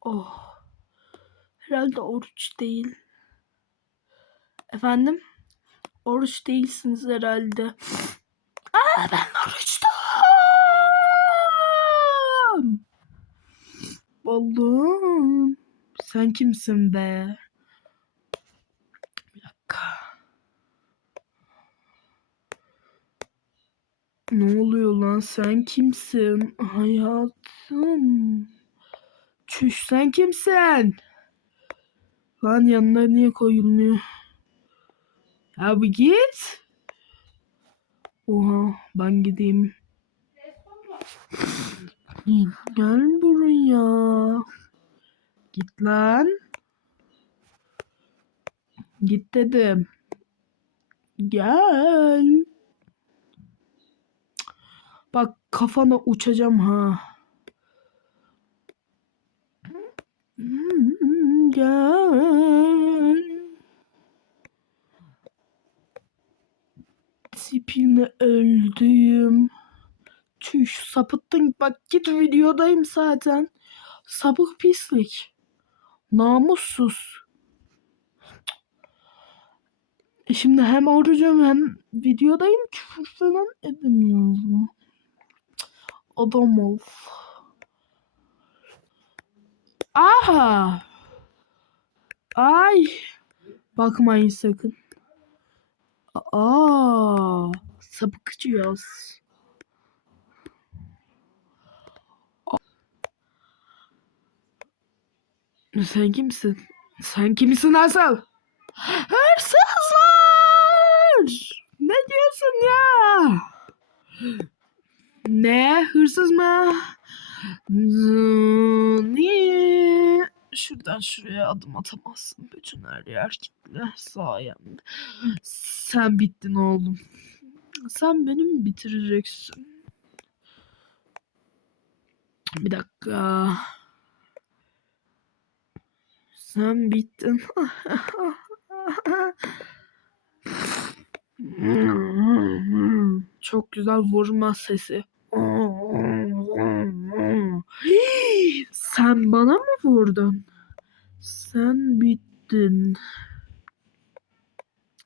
Oh. Herhalde oruç değil. Efendim? Oruç değilsiniz herhalde. Aa ben oruçtum. Oğlum. Sen kimsin be? Bir dakika. Ne oluyor lan? Sen kimsin? Hayatım. Çüş sen kimsin? Lan yanına niye koyulmuyor? Ya bir git. Oha ben gideyim. Gel buraya. Git lan. Git dedim. Gel. Bak kafana uçacağım ha. Hmm, Gel. Tipini öldüğüm. Çüş sapıttın. Bak git videodayım zaten. Sapık pislik. Namussuz. E şimdi hem orucum hem videodayım küfür falan edemiyorum. Adam ol. Aha. Ay. Bakmayın sakın. Aa. Sapıkçıyız. Sen kimsin? Sen kimsin asıl? Hırsızlar! Ne diyorsun ya? Ne? Hırsız mı? Niye? Şuradan şuraya adım atamazsın. Bütün her yer kilitli sayemde. Sen bittin oğlum. Sen beni mi bitireceksin? Bir dakika. Sen bittin. Çok güzel vurma sesi. Sen bana mı vurdun? Sen bittin.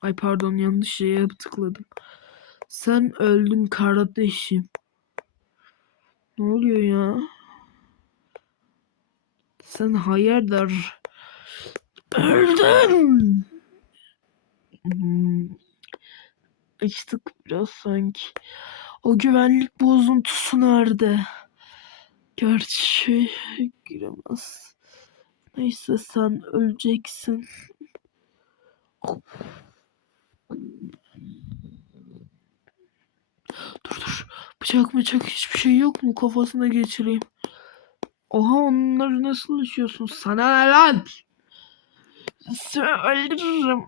Ay pardon yanlış şeye tıkladım. Sen öldün kardeşim. Ne oluyor ya? Sen hayırdır? Öldün. Hmm. Açtık biraz sanki. O güvenlik bozuntusu nerede? Gerçi giremez. Neyse sen öleceksin. Dur dur. Bıçak bıçak hiçbir şey yok mu? Kafasına geçireyim. Oha onları nasıl açıyorsun? Sana ne lan? Seni öldürürüm.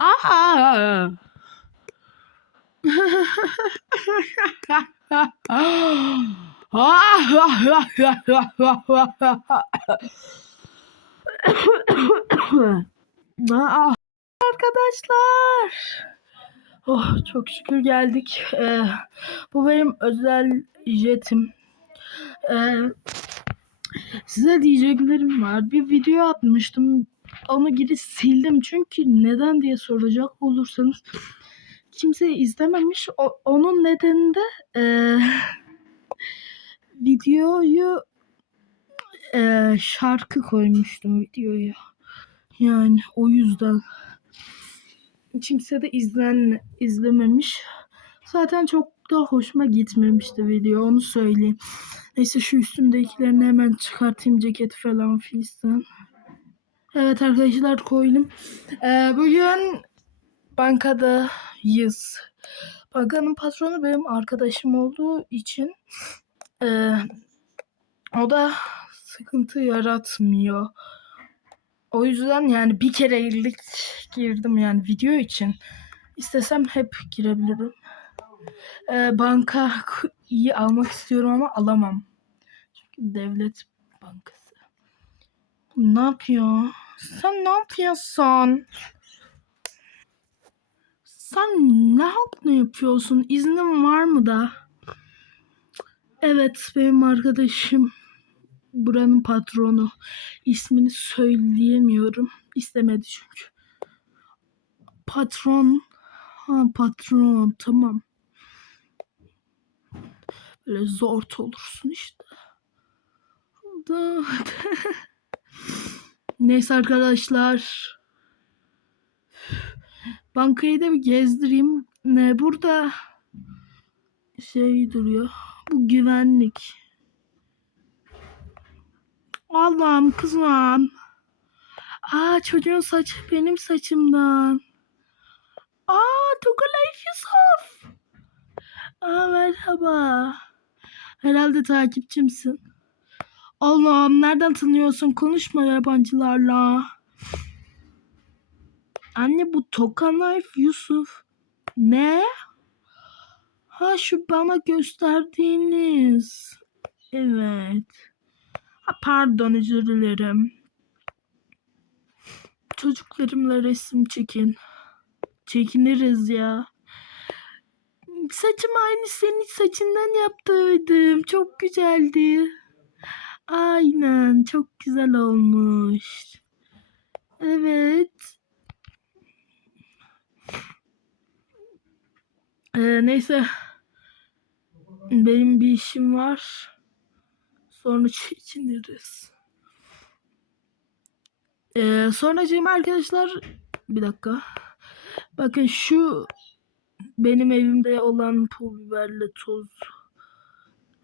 Aa! Arkadaşlar. Oh çok şükür geldik. Ee, bu benim özel jetim. Ee, size diyeceklerim var. Bir video atmıştım. Onu geri sildim çünkü neden diye soracak olursanız kimse izlememiş. O, onun nedeni de eee, videoyu eee, şarkı koymuştum videoya. Yani o yüzden kimse de izlen izlememiş. Zaten çok da hoşuma gitmemişti video onu söyleyeyim. Neyse şu üstümdekilerini hemen çıkartayım ceket falan fistan. Evet arkadaşlar koydum. Ee, bugün bankadayız. Bankanın patronu benim arkadaşım olduğu için ee, o da sıkıntı yaratmıyor. O yüzden yani bir kerelik girdim yani video için. İstesem hep girebilirim. Ee, banka iyi almak istiyorum ama alamam. Çünkü devlet bankası. Ne yapıyor? Sen ne yapıyorsun? Sen ne hakla yapıyorsun? İznin var mı da? Evet benim arkadaşım buranın patronu. İsmini söyleyemiyorum. İstemedi çünkü. Patron. Ha patron tamam. Böyle zor olursun işte. Neyse arkadaşlar. Bankayı da bir gezdireyim. Ne burada şey duruyor. Bu güvenlik. Allah'ım kızım. Aa çocuğun saçı benim saçımdan. Aa Tokalay Yusuf. Aa merhaba. Herhalde takipçimsin. Allah'ım nereden tanıyorsun? Konuşma yabancılarla. Anne bu Tokanayf Yusuf. Ne? Ha şu bana gösterdiğiniz. Evet. Ha, pardon özür dilerim. Çocuklarımla resim çekin. Çekiniriz ya. Saçım aynı senin saçından yaptırdım. Çok güzeldi. Aynen çok güzel olmuş. Evet. Ee, neyse. Benim bir işim var. Sonra çekiniriz. Ee, sonracığım arkadaşlar bir dakika. Bakın şu benim evimde olan pul biberle tuz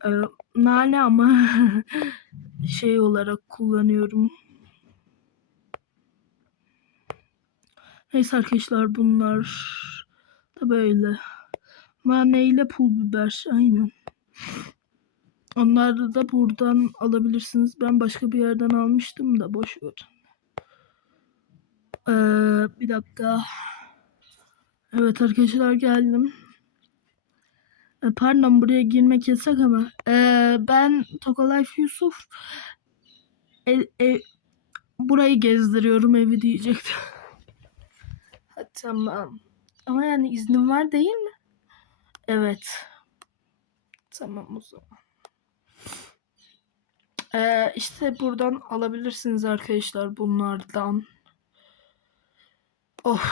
e, nane ama şey olarak kullanıyorum. Neyse arkadaşlar bunlar da böyle. Nane ile pul biber aynen. Onları da buradan alabilirsiniz. Ben başka bir yerden almıştım da boş ver. Ee, bir dakika. Evet arkadaşlar geldim. E, pardon buraya girmek yasak ama. Ee, ben Tokalife Yusuf. E, e, burayı gezdiriyorum evi diyecektim. ha, tamam. Ama yani iznim var değil mi? Evet. Tamam o zaman. Ee, işte buradan alabilirsiniz arkadaşlar bunlardan. Oh.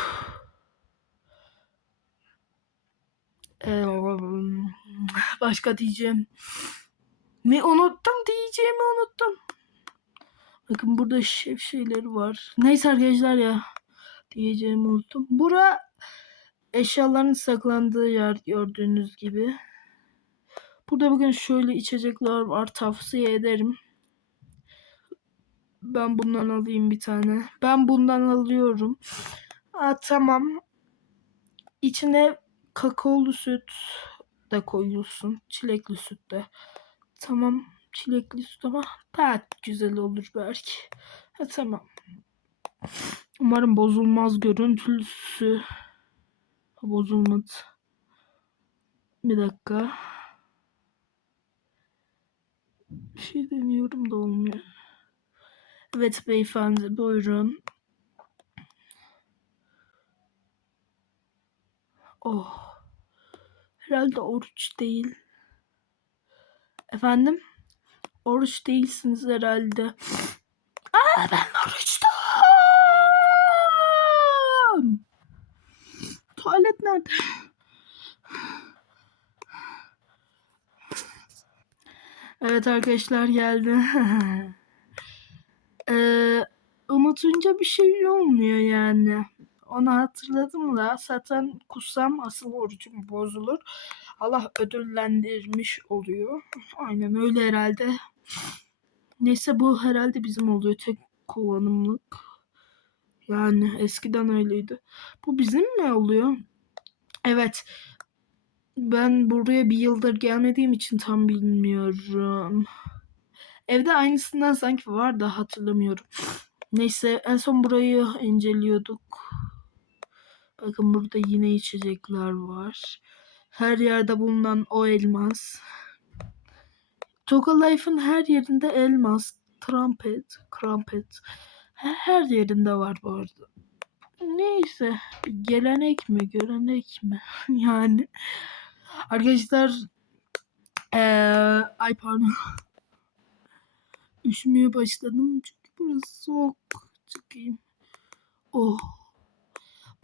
Ee, başka diyeceğim. Ne unuttum diyeceğimi unuttum. Bakın burada şef şeyleri var. Neyse arkadaşlar ya. Diyeceğimi unuttum. Bura eşyaların saklandığı yer gördüğünüz gibi. Burada bakın şöyle içecekler var. Tavsiye ederim. Ben bundan alayım bir tane. Ben bundan alıyorum. Aa, tamam. İçine kakaolu süt de koyuyorsun. Çilekli süt de. Tamam. Çilekli süt ama daha güzel olur belki. Ha, tamam. Umarım bozulmaz görüntüsü. Bozulmadı. Bir dakika. Bir şey deniyorum da olmuyor. Evet beyefendi buyurun. Oh. Herhalde oruç değil. Efendim? Oruç değilsiniz herhalde. Aa ben oruçtum. Tuvalet nerede? Evet arkadaşlar geldi. ee, unutunca bir şey olmuyor yani. Onu hatırladım da zaten kussam asıl orucum bozulur. Allah ödüllendirmiş oluyor. Aynen öyle herhalde. Neyse bu herhalde bizim oluyor tek kullanımlık. Yani eskiden öyleydi. Bu bizim mi oluyor? Evet. Ben buraya bir yıldır gelmediğim için tam bilmiyorum. Evde aynısından sanki var da hatırlamıyorum. Neyse en son burayı inceliyorduk. Bakın burada yine içecekler var. Her yerde bulunan o elmas. Toga Life'ın her yerinde elmas, trumpet, krampet. Her, yerinde var bu arada. Neyse gelenek mi görenek mi yani arkadaşlar Ee, ay pardon. Üşümeye başladım çünkü burası soğuk. Çıkayım. Oh.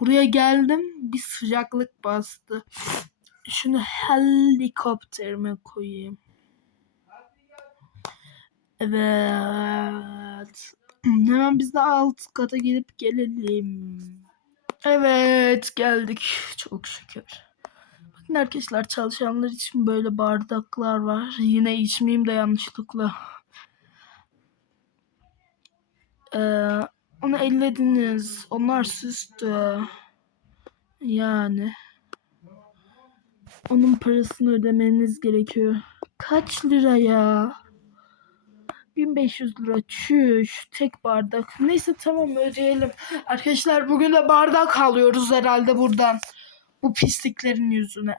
Buraya geldim. Bir sıcaklık bastı. Şunu helikopterime koyayım. Evet. Hemen biz de alt kata gidip gelelim. Evet geldik. Çok şükür. Bakın arkadaşlar çalışanlar için böyle bardaklar var. Yine içmeyeyim de yanlışlıkla. Ee, onu ellediniz. Onlar süstü. Yani. Onun parasını ödemeniz gerekiyor. Kaç lira ya? 1500 lira çüş tek bardak. Neyse tamam ödeyelim. Arkadaşlar bugün de bardak alıyoruz herhalde buradan. Bu pisliklerin yüzüne.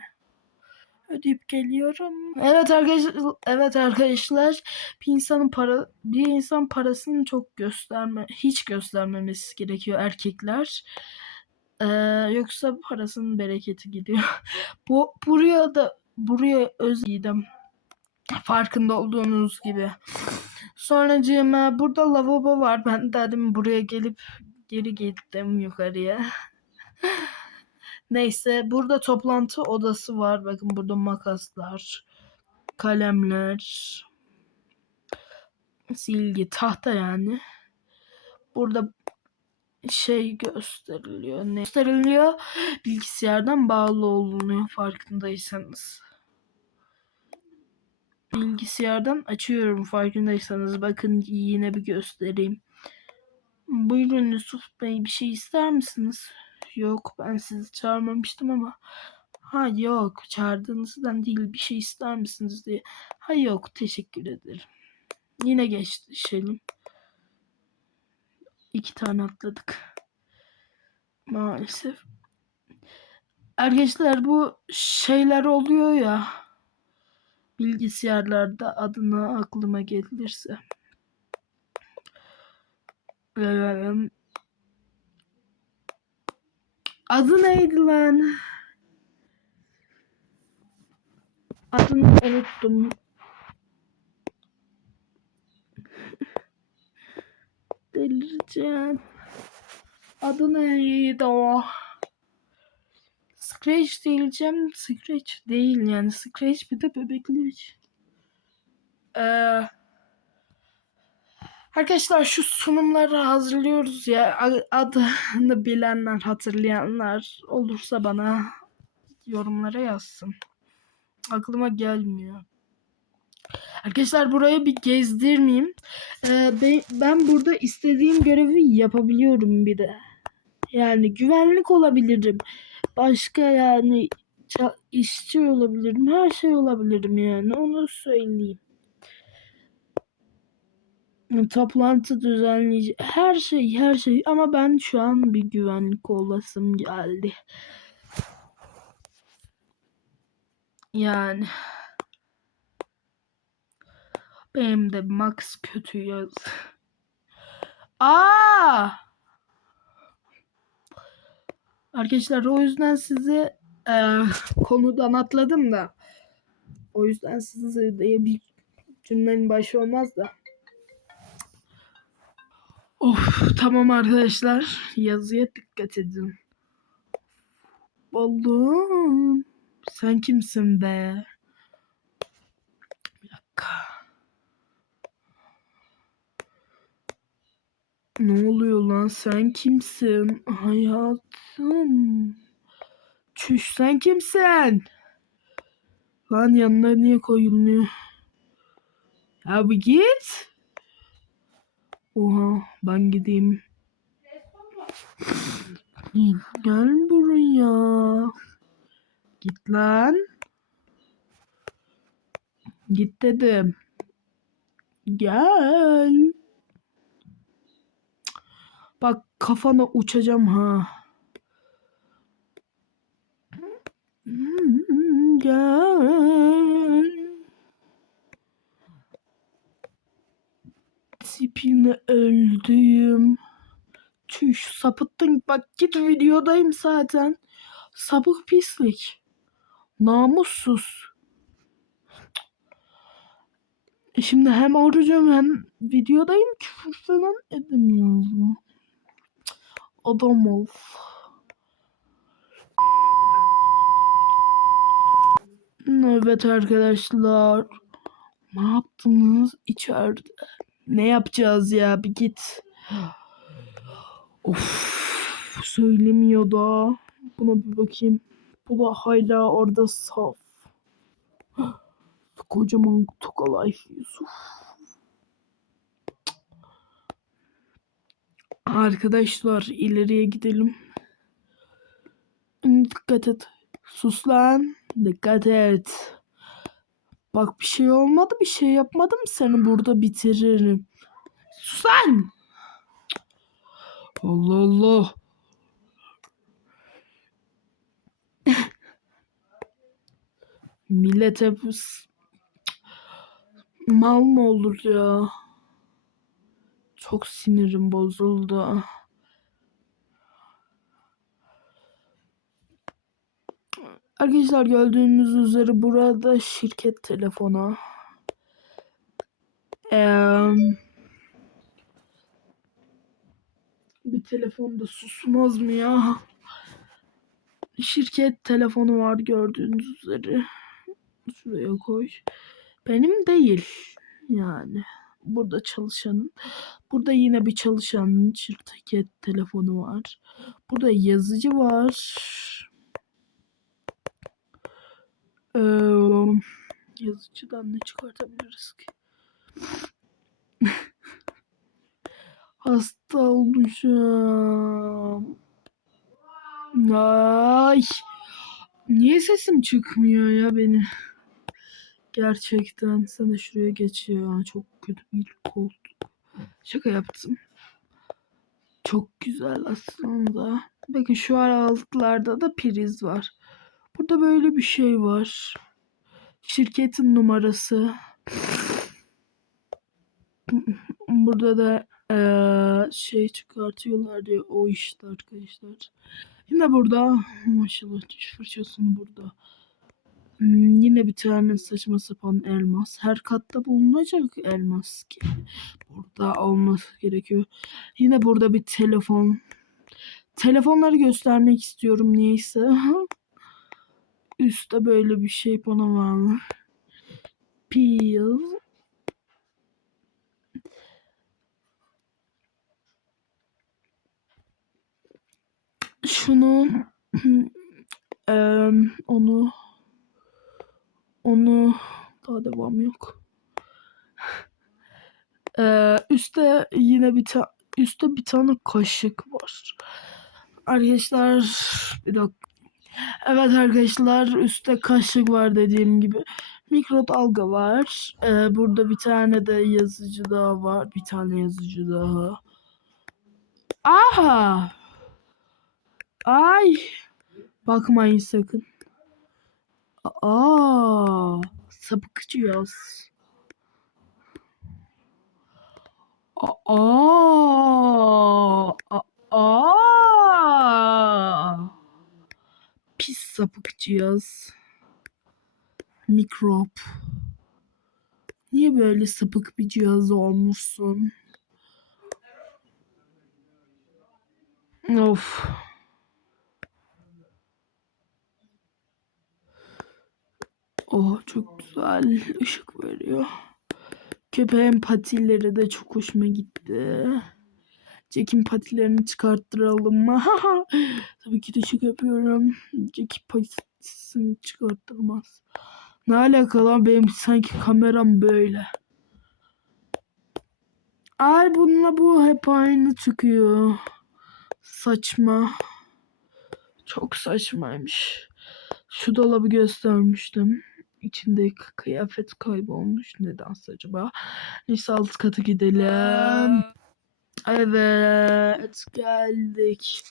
Ödeyip geliyorum. Evet arkadaşlar, evet arkadaşlar. Bir insanın para bir insan parasını çok gösterme hiç göstermemesi gerekiyor erkekler. Ee, yoksa parasının bereketi gidiyor. Bu buraya da buraya özledim. Farkında olduğunuz gibi. Sonracığıma burada lavabo var. Ben de dedim buraya gelip geri gittim yukarıya. Neyse burada toplantı odası var. Bakın burada makaslar, kalemler, silgi, tahta yani. Burada şey gösteriliyor. Ne gösteriliyor? Bilgisayardan bağlı olunuyor farkındaysanız. Bilgisayardan açıyorum farkındaysanız. Bakın yine bir göstereyim. Buyurun Yusuf Bey bir şey ister misiniz? Yok ben sizi çağırmamıştım ama. Ha yok çağırdığınızdan değil bir şey ister misiniz diye. Ha yok teşekkür ederim. Yine geçelim. İki tane atladık. Maalesef. Arkadaşlar bu şeyler oluyor ya. Bilgisayarlarda adına aklıma gelirse. Adı neydi lan? Adını unuttum. Delireceğim. Adı neydi o? Scratch diyeceğim. Scratch değil yani. Scratch bir de bebekler. Ee, arkadaşlar şu sunumları hazırlıyoruz ya. Adını bilenler, hatırlayanlar olursa bana yorumlara yazsın. Aklıma gelmiyor. Arkadaşlar burayı bir gezdirmeyeyim. Ee, ben, ben burada istediğim görevi yapabiliyorum bir de. Yani güvenlik olabilirim. Başka yani işçi olabilirim. Her şey olabilirim yani. Onu söyleyeyim. Toplantı düzenleyici. Her şey her şey. Ama ben şu an bir güvenlik olasım geldi. Yani. Benim de Max kötü yaz. Aa! Arkadaşlar o yüzden sizi e, konudan atladım da. O yüzden size diye bir cümlenin başı olmaz da. Of tamam arkadaşlar. Yazıya dikkat edin. Oğlum sen kimsin be? Bir dakika. Ne oluyor lan sen kimsin? Hayatım. Çüş sen kimsin? Lan yanına niye koyulmuyor? Ya bir git. Oha ben gideyim. Gel buraya. Git lan. Git dedim. Gel. Bak kafana uçacağım ha. Hmm, Gel. Tipini öldüğüm. Çüş sapıttın. Bak git videodayım zaten. Sapık pislik. Namussuz. Şimdi hem orucum hem videodayım küfür falan edemiyorum. Adam ol. Evet arkadaşlar. Ne yaptınız içeride? Ne yapacağız ya bir git. Of söylemiyor da. Buna bir bakayım. Bu da hala orada saf. Kocaman Tokalife Yusuf. Arkadaşlar ileriye gidelim. Dikkat et. Sus lan. Dikkat et. Bak bir şey olmadı bir şey yapmadım seni burada bitiririm. Sus lan. Allah Allah. Millet hep mal mı olur ya? Çok sinirim bozuldu. Arkadaşlar gördüğünüz üzere burada şirket telefonu. Eee bir telefonda susmaz mı ya? Şirket telefonu var gördüğünüz üzere. Şuraya koy. Benim değil. Yani burada çalışanın. Burada yine bir çalışanın şirket telefonu var. Burada yazıcı var. Ee, yazıcıdan ne çıkartabiliriz ki? Hasta olmuşum. Ay. Niye sesim çıkmıyor ya benim? Gerçekten de şuraya geç ya. Çok kötü bir koltuk. Şaka yaptım. Çok güzel aslında. Bakın şu an altlarda da priz var. Burada böyle bir şey var. Şirketin numarası. Burada da eee, şey çıkartıyorlar diye o işte arkadaşlar. Yine burada maşallah diş fırçasını burada. Hmm, yine bir tane saçma sapan elmas. Her katta bulunacak elmas ki. Burada olması gerekiyor. Yine burada bir telefon. Telefonları göstermek istiyorum niyeyse. Üstte böyle bir şey bana var mı? Peel. Şunu eee, onu onu daha devam yok. Eee üstte yine bir ta üstte bir tane kaşık var. Arkadaşlar bir dakika. Evet arkadaşlar üstte kaşık var dediğim gibi. Mikrodalga var. Eee, burada bir tane de yazıcı daha var. Bir tane yazıcı daha. Aha! Ay! Bakmayın sakın. Aa! Sapık cihaz. Aa! Aa! Pis sapık cihaz. Mikrop. Niye böyle sapık bir cihaz olmuşsun? Of. Oh çok güzel ışık veriyor. Köpeğin patileri de çok hoşuma gitti. Jack'in patilerini çıkarttıralım mı? Tabii ki de şaka yapıyorum. Jack patisini çıkarttırmaz. Ne alaka lan benim sanki kameram böyle. Ay bununla bu hep aynı çıkıyor. Saçma. Çok saçmaymış. Şu dolabı göstermiştim. İçinde kıyafet kaybolmuş. Nedense acaba? Neyse alt kata gidelim. Evet geldik.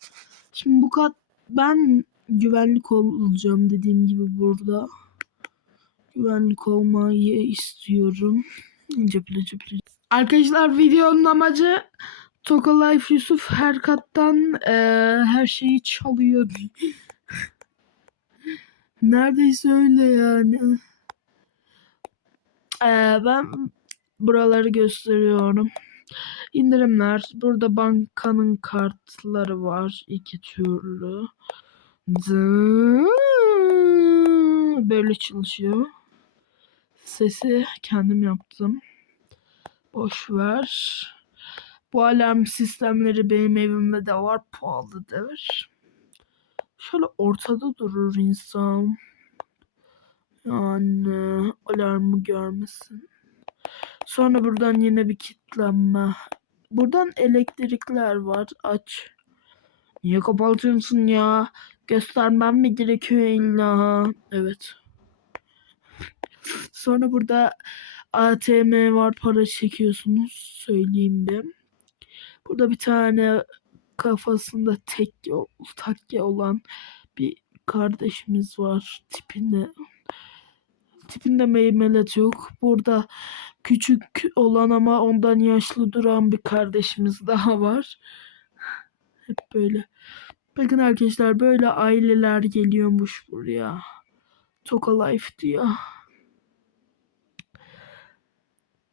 Şimdi bu kat ben güvenlik olacağım dediğim gibi burada. Güvenlik olmayı istiyorum. Ceple ceple. Arkadaşlar videonun amacı Toka Life Yusuf her kattan eee, her şeyi çalıyor. Neredeyse öyle yani. Eee, ben buraları gösteriyorum. İndirimler. Burada bankanın kartları var. iki türlü. Böyle çalışıyor. Sesi kendim yaptım. Boş ver. Bu alarm sistemleri benim evimde de var. Pahalıdır. Şöyle ortada durur insan. Yani alarmı görmesin. Sonra buradan yine bir kilitlenme. Buradan elektrikler var. Aç. Niye kapatıyorsun ya? Göstermem mi gerekiyor illa? Evet. Sonra burada ATM var. Para çekiyorsunuz. Söyleyeyim bir. Burada bir tane kafasında tekke, takke olan bir kardeşimiz var. Tipinde tipinde meymelet yok. Burada küçük olan ama ondan yaşlı duran bir kardeşimiz daha var. Hep böyle. Bakın arkadaşlar böyle aileler geliyormuş buraya. Toka Life diyor.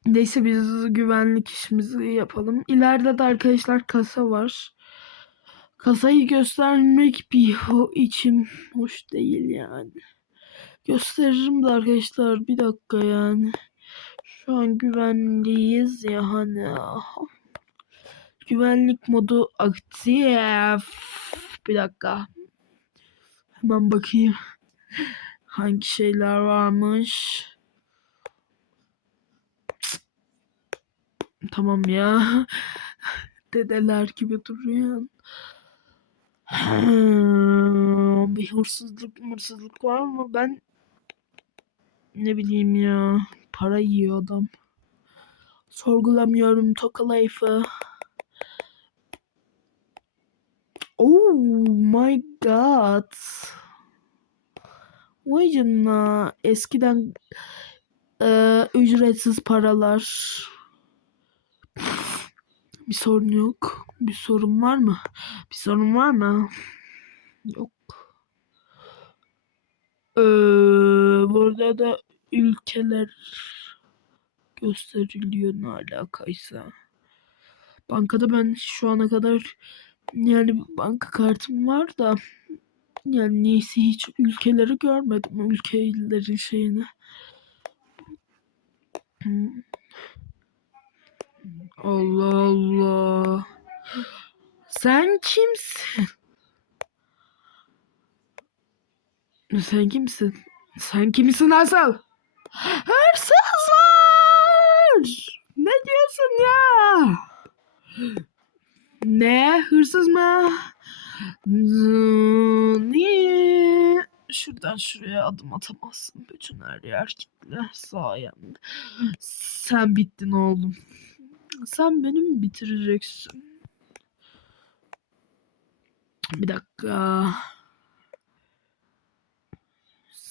Neyse biz güvenlik işimizi yapalım. İleride de arkadaşlar kasa var. Kasayı göstermek bir ho- içim hoş değil yani. Gösteririm de arkadaşlar bir dakika yani. Şu an güvenliyiz ya hani. Güvenlik modu aktif. Bir dakika. Hemen bakayım. Hangi şeyler varmış. Tamam ya. Dedeler gibi duruyor. Hmm, bir hırsızlık hırsızlık var mı? Ben ne bileyim ya. Para yiyor adam. Sorgulamıyorum Toka Life'ı. Oh my god. Vay canına. Eskiden eee, ücretsiz paralar. Bir sorun yok. Bir sorun var mı? Bir sorun var mı? Yok. Ee, burada da ülkeler gösteriliyor ne alakaysa. Bankada ben şu ana kadar yani banka kartım var da yani neyse hiç ülkeleri görmedim. Ülkelerin şeyini. Hmm. Allah Allah. Sen kimsin? Sen kimsin? Sen kimsin asıl? Hırsızlar! Ne diyorsun ya? Ne? Hırsız mı? Niye? Şuradan şuraya adım atamazsın. Bütün her yer kilitli sayemde. Sen bittin oğlum. Sen beni mi bitireceksin? Bir dakika.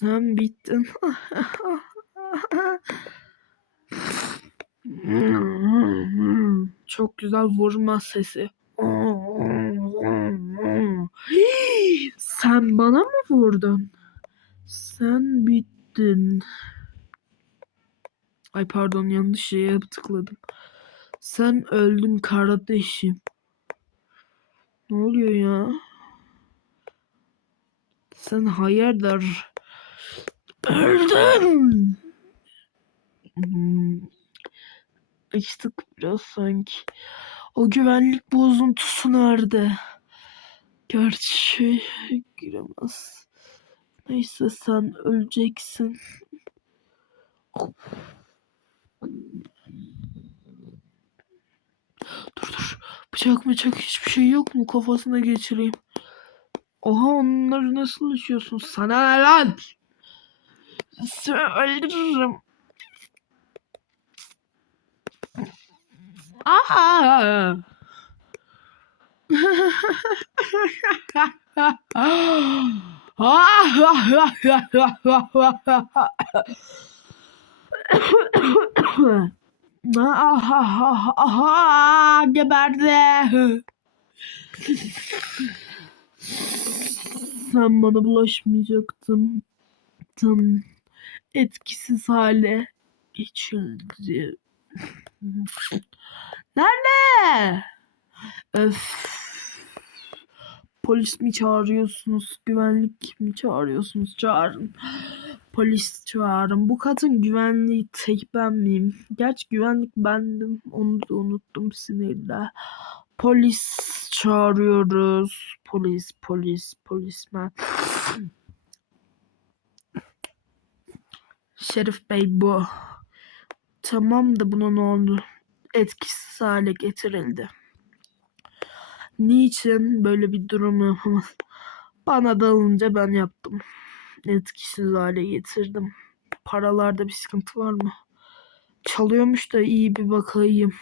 Sen bittin. Çok güzel vurma sesi. Sen bana mı vurdun? Sen bittin. Ay pardon yanlış şeye tıkladım. Sen öldün kardeşim. Ne oluyor ya? Sen hayırdır? Öldün. Hmm. Açtık biraz sanki. O güvenlik bozuntusu nerede? Gerçi giremez. Neyse sen öleceksin. Dur dur. Bıçak bıçak hiçbir şey yok mu? Kafasına geçireyim. Oha onları nasıl açıyorsun? Sana ne lan? Seni öldürürüm. Aa! Aha, geberdi. Sen bana bulaşmayacaktın. Tam etkisiz hale geçildi. Nerede? Öf. Polis mi çağırıyorsunuz? Güvenlik mi çağırıyorsunuz? Çağırın. Polis çağırın. Bu kadın güvenliği tek ben miyim? Gerçi güvenlik bendim. Onu da unuttum sinirle. Polis çağırıyoruz. Polis, polis, polismen. Şerif Bey bu. Tamam da buna ne oldu? Etkisiz hale getirildi. Niçin böyle bir durumu bana dalınca ben yaptım. Etkisiz hale getirdim. Paralarda bir sıkıntı var mı? Çalıyormuş da iyi bir bakayım.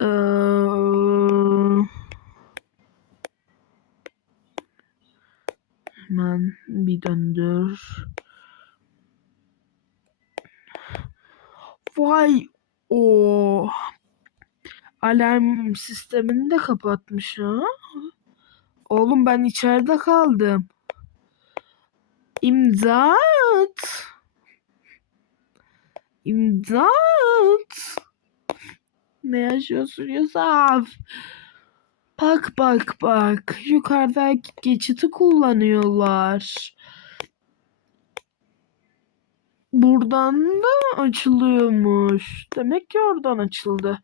Ee, hemen bir döndür. Vay o alarm sistemini de kapatmış ha. Oğlum ben içeride kaldım. İmdat. İmdat. Ne yaşıyorsun Yusuf? Bak bak bak. Yukarıdaki geçiti kullanıyorlar. Buradan da açılıyormuş. Demek ki oradan açıldı.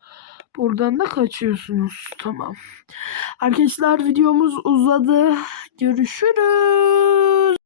Buradan da kaçıyorsunuz. Tamam. Arkadaşlar videomuz uzadı. Görüşürüz.